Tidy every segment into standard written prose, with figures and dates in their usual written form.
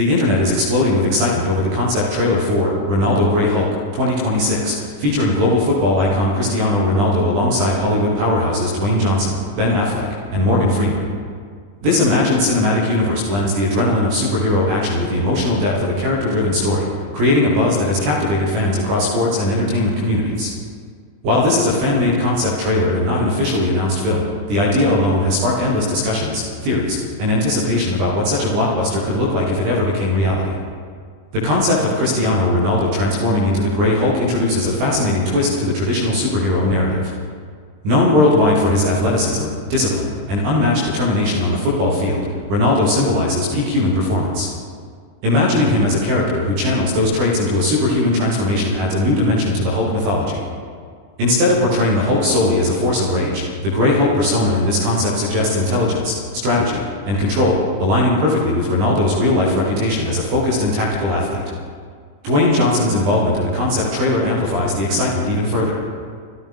The internet is exploding with excitement over the concept trailer for Ronaldo Grey Hulk 2026, featuring global football icon Cristiano Ronaldo alongside Hollywood powerhouses Dwayne Johnson, Ben Affleck, and Morgan Freeman. This imagined cinematic universe blends the adrenaline of superhero action with the emotional depth of a character-driven story, creating a buzz that has captivated fans across sports and entertainment communities. While this is a fan-made concept trailer and not an officially announced film, the idea alone has sparked endless discussions, theories, and anticipation about what such a blockbuster could look like if it ever became reality. The concept of Cristiano Ronaldo transforming into the Grey Hulk introduces a fascinating twist to the traditional superhero narrative. Known worldwide for his athleticism, discipline, and unmatched determination on the football field, Ronaldo symbolizes peak human performance. Imagining him as a character who channels those traits into a superhuman transformation adds a new dimension to the Hulk mythology. Instead of portraying the Hulk solely as a force of rage, the Grey Hulk persona in this concept suggests intelligence, strategy, and control, aligning perfectly with Ronaldo's real-life reputation as a focused and tactical athlete. Dwayne Johnson's involvement in the concept trailer amplifies the excitement even further.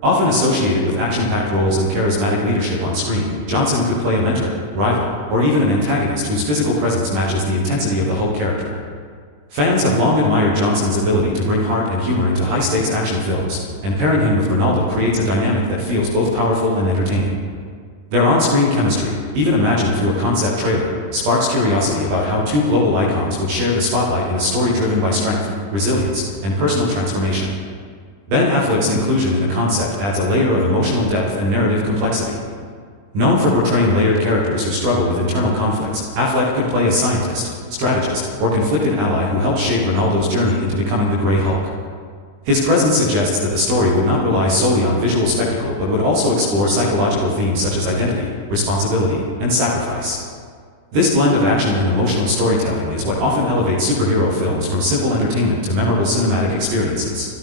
Often associated with action-packed roles and charismatic leadership on screen, Johnson could play a mentor, rival, or even an antagonist whose physical presence matches the intensity of the Hulk character. Fans have long admired Johnson's ability to bring heart and humor into high-stakes action films, and pairing him with Ronaldo creates a dynamic that feels both powerful and entertaining. Their on-screen chemistry, even imagined through a concept trailer, sparks curiosity about how two global icons would share the spotlight in a story driven by strength, resilience, and personal transformation. Ben Affleck's inclusion in the concept adds a layer of emotional depth and narrative complexity. Known for portraying layered characters who struggle with internal conflicts, Affleck could play a scientist, strategist, or conflicted ally who helps shape Ronaldo's journey into becoming the Grey Hulk. His presence suggests that the story would not rely solely on visual spectacle but would also explore psychological themes such as identity, responsibility, and sacrifice. This blend of action and emotional storytelling is what often elevates superhero films from simple entertainment to memorable cinematic experiences.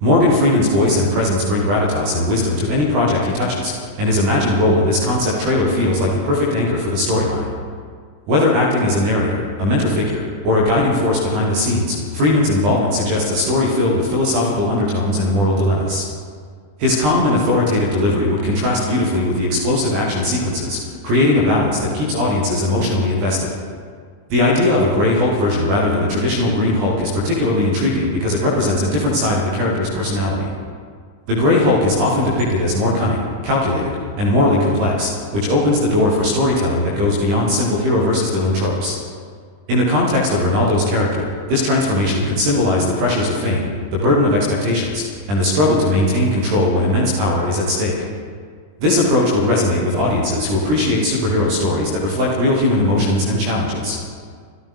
Morgan Freeman's voice and presence bring gravitas and wisdom to any project he touches, and his imagined role in this concept trailer feels like the perfect anchor for the storyline. Whether acting as a narrator, a mentor figure, or a guiding force behind the scenes, Freeman's involvement suggests a story filled with philosophical undertones and moral dilemmas. His calm and authoritative delivery would contrast beautifully with the explosive action sequences, creating a balance that keeps audiences emotionally invested. The idea of a Grey Hulk version rather than the traditional Green Hulk is particularly intriguing because it represents a different side of the character's personality. The Grey Hulk is often depicted as more cunning, calculated, and morally complex, which opens the door for storytelling that goes beyond simple hero versus villain tropes. In the context of Ronaldo's character, this transformation could symbolize the pressures of fame, the burden of expectations, and the struggle to maintain control when immense power is at stake. This approach would resonate with audiences who appreciate superhero stories that reflect real human emotions and challenges.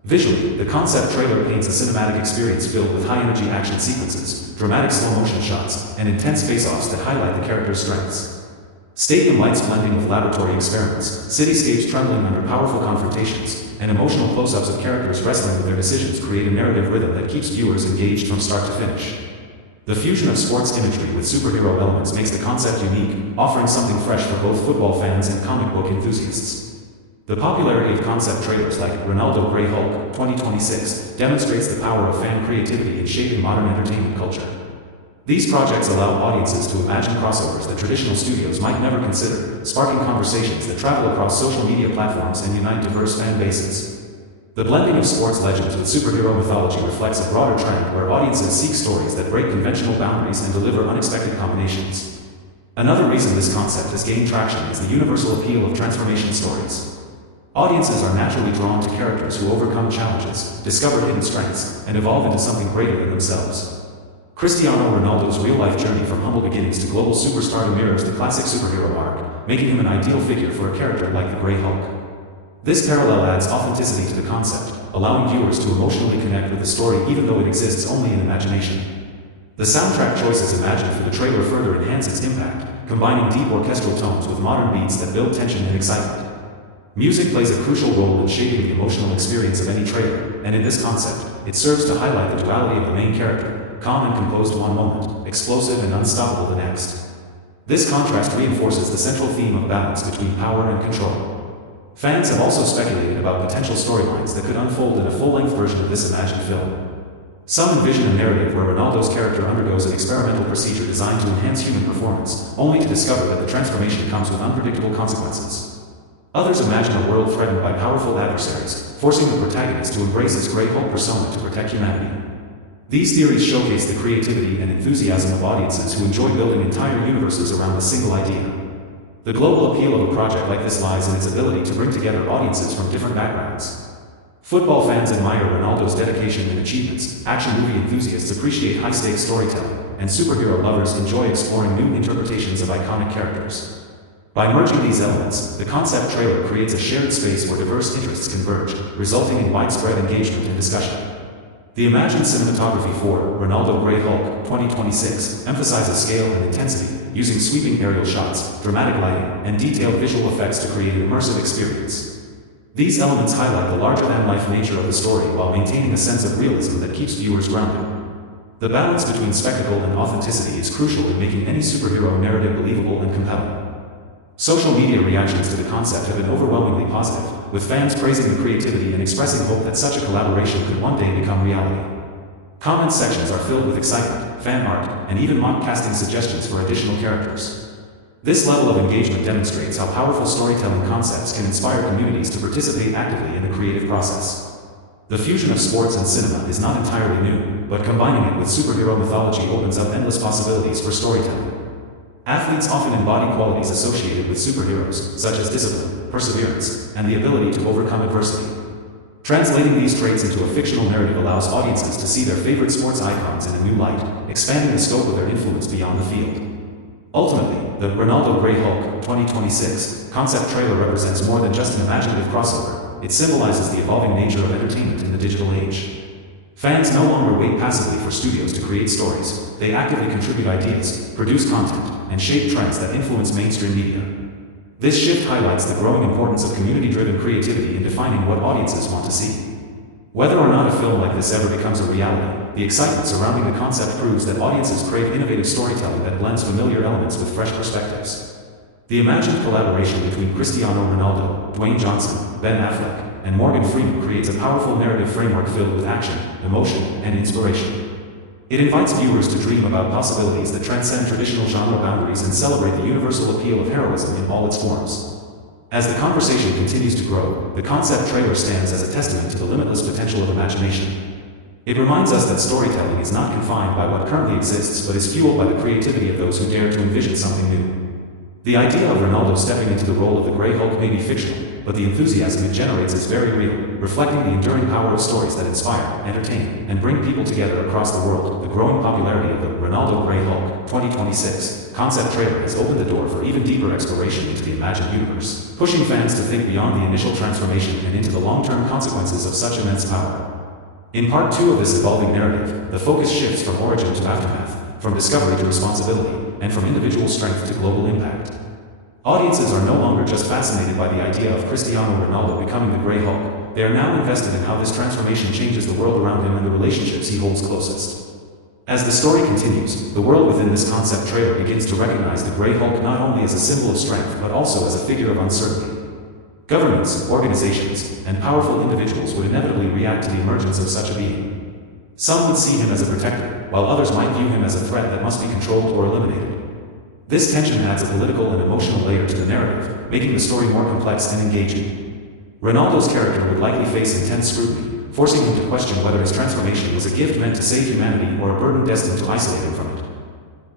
Visually, the concept trailer paints a cinematic experience filled with high-energy action sequences, dramatic slow-motion shots, and intense face-offs that highlight the character's strengths. Stadium lights blending with laboratory experiments, cityscapes trembling under powerful confrontations, and emotional close-ups of characters wrestling with their decisions create a narrative rhythm that keeps viewers engaged from start to finish. The fusion of sports imagery with superhero elements makes the concept unique, offering something fresh for both football fans and comic book enthusiasts. The popularity of concept trailers like Ronaldo Grey Hulk 2026 demonstrates the power of fan creativity in shaping modern entertainment culture. These projects allow audiences to imagine crossovers that traditional studios might never consider, sparking conversations that travel across social media platforms and unite diverse fan bases. The blending of sports legends with superhero mythology reflects a broader trend where audiences seek stories that break conventional boundaries and deliver unexpected combinations. Another reason this concept has gained traction is the universal appeal of transformation stories. Audiences are naturally drawn to characters who overcome challenges, discover hidden strengths, and evolve into something greater than themselves. Cristiano Ronaldo's real-life journey from humble beginnings to global superstardom mirrors the classic superhero arc, making him an ideal figure for a character like the Grey Hulk. This parallel adds authenticity to the concept, allowing viewers to emotionally connect with the story even though it exists only in imagination. The soundtrack choices imagined for the trailer further enhance its impact, combining deep orchestral tones with modern beats that build tension and excitement. Music plays a crucial role in shaping the emotional experience of any trailer, and in this concept, it serves to highlight the duality of the main character, calm and composed one moment, explosive and unstoppable the next. This contrast reinforces the central theme of balance between power and control. Fans have also speculated about potential storylines that could unfold in a full-length version of this imagined film. Some envision a narrative where Ronaldo's character undergoes an experimental procedure designed to enhance human performance, only to discover that the transformation comes with unpredictable consequences. Others imagine a world threatened by powerful adversaries, forcing the protagonist to embrace his Grey Hulk persona to protect humanity. These theories showcase the creativity and enthusiasm of audiences who enjoy building entire universes around a single idea. The global appeal of a project like this lies in its ability to bring together audiences from different backgrounds. Football fans admire Ronaldo's dedication and achievements, action movie enthusiasts appreciate high-stakes storytelling, and superhero lovers enjoy exploring new interpretations of iconic characters. By merging these elements, the concept trailer creates a shared space where diverse interests converge, resulting in widespread engagement and discussion. The imagined cinematography for Ronaldo Grey Hulk 2026 emphasizes scale and intensity, using sweeping aerial shots, dramatic lighting, and detailed visual effects to create an immersive experience. These elements highlight the larger-than-life nature of the story while maintaining a sense of realism that keeps viewers grounded. The balance between spectacle and authenticity is crucial in making any superhero narrative believable and compelling. Social media reactions to the concept have been overwhelmingly positive, with fans praising the creativity and expressing hope that such a collaboration could one day become reality. Comment sections are filled with excitement, fan art, and even mock casting suggestions for additional characters. This level of engagement demonstrates how powerful storytelling concepts can inspire communities to participate actively in the creative process. The fusion of sports and cinema is not entirely new, but combining it with superhero mythology opens up endless possibilities for storytelling. Athletes often embody qualities associated with superheroes, such as discipline, perseverance, and the ability to overcome adversity. Translating these traits into a fictional narrative allows audiences to see their favorite sports icons in a new light, expanding the scope of their influence beyond the field. Ultimately, the Ronaldo Grey Hulk 2026 concept trailer represents more than just an imaginative crossover. It symbolizes the evolving nature of entertainment in the digital age. Fans no longer wait passively for studios to create stories. They actively contribute ideas, produce content, and shape trends that influence mainstream media. This shift highlights the growing importance of community-driven creativity in defining what audiences want to see. Whether or not a film like this ever becomes a reality, the excitement surrounding the concept proves that audiences crave innovative storytelling that blends familiar elements with fresh perspectives. The imagined collaboration between Cristiano Ronaldo, Dwayne Johnson, Ben Affleck, and Morgan Freeman creates a powerful narrative framework filled with action, emotion, and inspiration. It invites viewers to dream about possibilities that transcend traditional genre boundaries and celebrate the universal appeal of heroism in all its forms. As the conversation continues to grow, the concept trailer stands as a testament to the limitless potential of imagination. It reminds us that storytelling is not confined by what currently exists but is fueled by the creativity of those who dare to envision something new. The idea of Ronaldo stepping into the role of the Grey Hulk may be fictional, but the enthusiasm it generates is very real, reflecting the enduring power of stories that inspire, entertain, and bring people together across the world. The growing popularity of the Ronaldo Grey Hulk 2026 concept trailer has opened the door for even deeper exploration into the imagined universe, pushing fans to think beyond the initial transformation and into the long-term consequences of such immense power. In part 2 of this evolving narrative, the focus shifts from origin to aftermath, from discovery to responsibility, and from individual strength to global impact. Audiences are no longer just fascinated by the idea of Cristiano Ronaldo becoming the Grey Hulk. They are now invested in how this transformation changes the world around him and the relationships he holds closest. As the story continues, the world within this concept trailer begins to recognize the Grey Hulk not only as a symbol of strength but also as a figure of uncertainty. Governments, organizations, and powerful individuals would inevitably react to the emergence of such a being. Some would see him as a protector, while others might view him as a threat that must be controlled or eliminated. This tension adds a political and emotional layer to the narrative, making the story more complex and engaging. Ronaldo's character would likely face intense scrutiny, forcing him to question whether his transformation was a gift meant to save humanity or a burden destined to isolate him from it.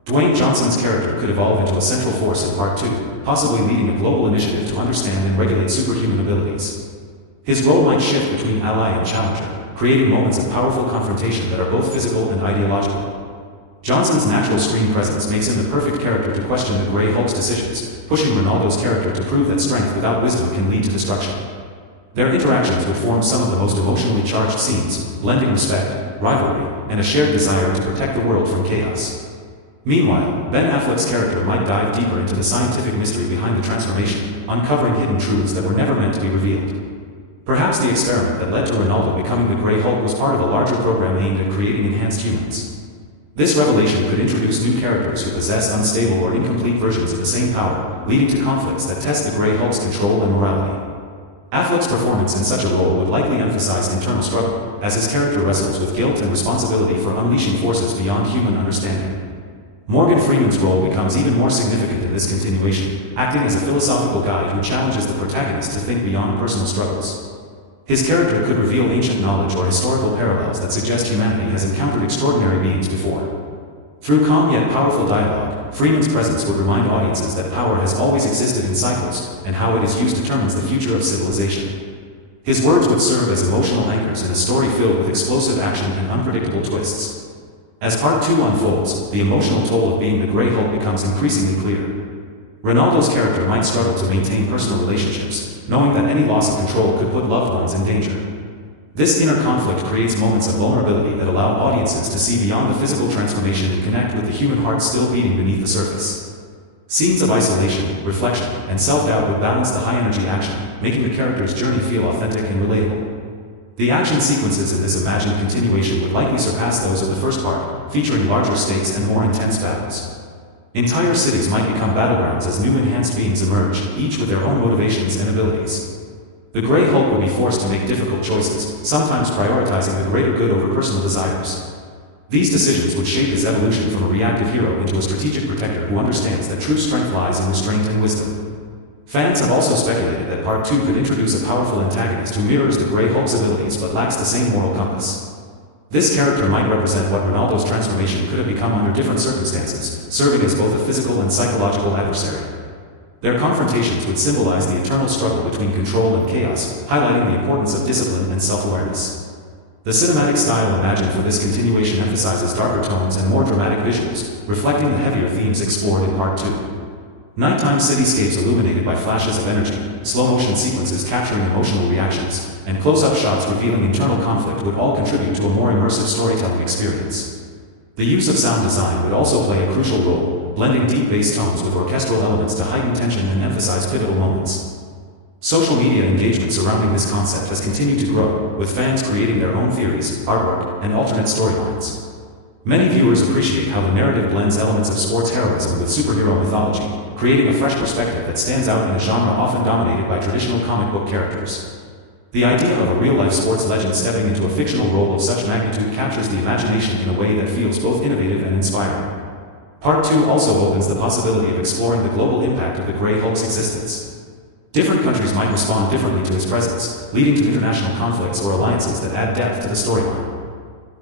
Dwayne Johnson's character could evolve into a central force in Part 2, possibly leading a global initiative to understand and regulate superhuman abilities. His role might shift between ally and challenger, creating moments of powerful confrontation that are both physical and ideological. Johnson's natural screen presence makes him the perfect character to question the Grey Hulk's decisions, pushing Ronaldo's character to prove that strength without wisdom can lead to destruction. Their interactions would form some of the most emotionally charged scenes, blending respect, rivalry, and a shared desire to protect the world from chaos. Meanwhile, Ben Affleck's character might dive deeper into the scientific mystery behind the transformation, uncovering hidden truths that were never meant to be revealed. Perhaps the experiment that led to Ronaldo becoming the Grey Hulk was part of a larger program aimed at creating enhanced humans. This revelation could introduce new characters who possess unstable or incomplete versions of the same power, leading to conflicts that test the Grey Hulk's control and morality. Affleck's performance in such a role would likely emphasize internal struggle, as his character wrestles with guilt and responsibility for unleashing forces beyond human understanding. Morgan Freeman's role becomes even more significant in this continuation, acting as a philosophical guide who challenges the protagonist to think beyond personal struggles. His character could reveal ancient knowledge or historical parallels that suggest humanity has encountered extraordinary beings before. Through calm yet powerful dialogue, Freeman's presence would remind audiences that power has always existed in cycles, and how it is used determines the future of civilization. His words would serve as emotional anchors in a story filled with explosive action and unpredictable twists. As Part 2 unfolds, the emotional toll of being the Grey Hulk becomes increasingly clear. Ronaldo's character might struggle to maintain personal relationships, knowing that any loss of control could put loved ones in danger. This inner conflict creates moments of vulnerability that allow audiences to see beyond the physical transformation and connect with the human heart still beating beneath the surface. Scenes of isolation, reflection, and self-doubt would balance the high-energy action, making the character's journey feel authentic and relatable. The action sequences in this imagined continuation would likely surpass those of the first part, featuring larger stakes and more intense battles. Entire cities might become battlegrounds as new enhanced beings emerge, each with their own motivations and abilities. The Grey Hulk would be forced to make difficult choices, sometimes prioritizing the greater good over personal desires. These decisions would shape his evolution from a reactive hero into a strategic protector who understands that true strength lies in restraint and wisdom. Fans have also speculated that Part 2 could introduce a powerful antagonist who mirrors the Grey Hulk's abilities but lacks the same moral compass. This character might represent what Ronaldo's transformation could have become under different circumstances, serving as both a physical and psychological adversary. Their confrontations would symbolize the eternal struggle between control and chaos, highlighting the importance of discipline and self-awareness. The cinematic style imagined for this continuation emphasizes darker tones and more dramatic visuals, reflecting the heavier themes explored in Part 2. Nighttime cityscapes illuminated by flashes of energy, slow-motion sequences capturing emotional reactions, and close-up shots revealing internal conflict would all contribute to a more immersive storytelling experience. The use of sound design would also play a crucial role, blending deep bass tones with orchestral elements to heighten tension and emphasize pivotal moments. Social media engagement surrounding this concept has continued to grow, with fans creating their own theories, artwork, and alternate storylines. Many viewers appreciate how the narrative blends elements of sports heroism with superhero mythology, creating a fresh perspective that stands out in a genre often dominated by traditional comic book characters. The idea of a real-life sports legend stepping into a fictional role of such magnitude captures the imagination in a way that feels both innovative and inspiring. Part 2 also opens the possibility of exploring the global impact of the Grey Hulk's existence. Different countries might respond differently to his presence, leading to international conflicts or alliances that add depth to the storyline.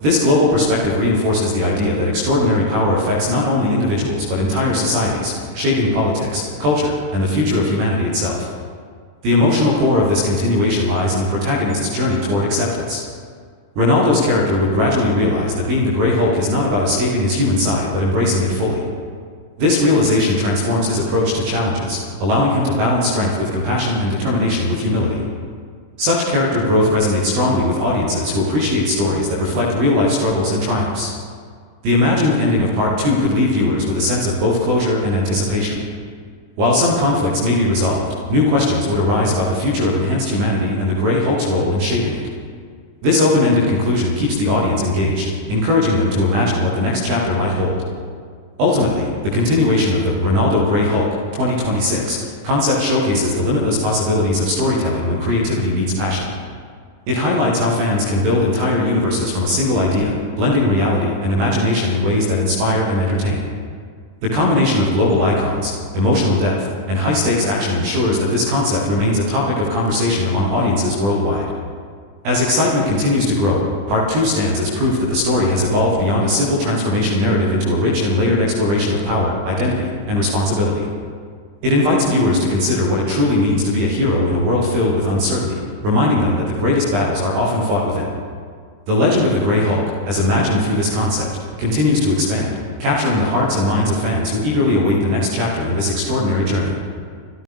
This global perspective reinforces the idea that extraordinary power affects not only individuals but entire societies, shaping politics, culture, and the future of humanity itself. The emotional core of this continuation lies in the protagonist's journey toward acceptance. Ronaldo's character would gradually realize that being the Grey Hulk is not about escaping his human side but embracing it fully. This realization transforms his approach to challenges, allowing him to balance strength with compassion and determination with humility. Such character growth resonates strongly with audiences who appreciate stories that reflect real-life struggles and triumphs. The imagined ending of Part 2 could leave viewers with a sense of both closure and anticipation. While some conflicts may be resolved, new questions would arise about the future of enhanced humanity and the Grey Hulk's role in shaping it. This open-ended conclusion keeps the audience engaged, encouraging them to imagine what the next chapter might hold. Ultimately, the continuation of the Ronaldo Grey Hulk 2026 concept showcases the limitless possibilities of storytelling when creativity meets passion. It highlights how fans can build entire universes from a single idea, blending reality and imagination in ways that inspire and entertain. The combination of global icons, emotional depth, and high-stakes action ensures that this concept remains a topic of conversation among audiences worldwide. As excitement continues to grow, Part 2 stands as proof that the story has evolved beyond a simple transformation narrative into a rich and layered exploration of power, identity, and responsibility. It invites viewers to consider what it truly means to be a hero in a world filled with uncertainty, reminding them that the greatest battles are often fought within. The legend of the Grey Hulk, as imagined through this concept, continues to expand, capturing the hearts and minds of fans who eagerly await the next chapter in this extraordinary journey.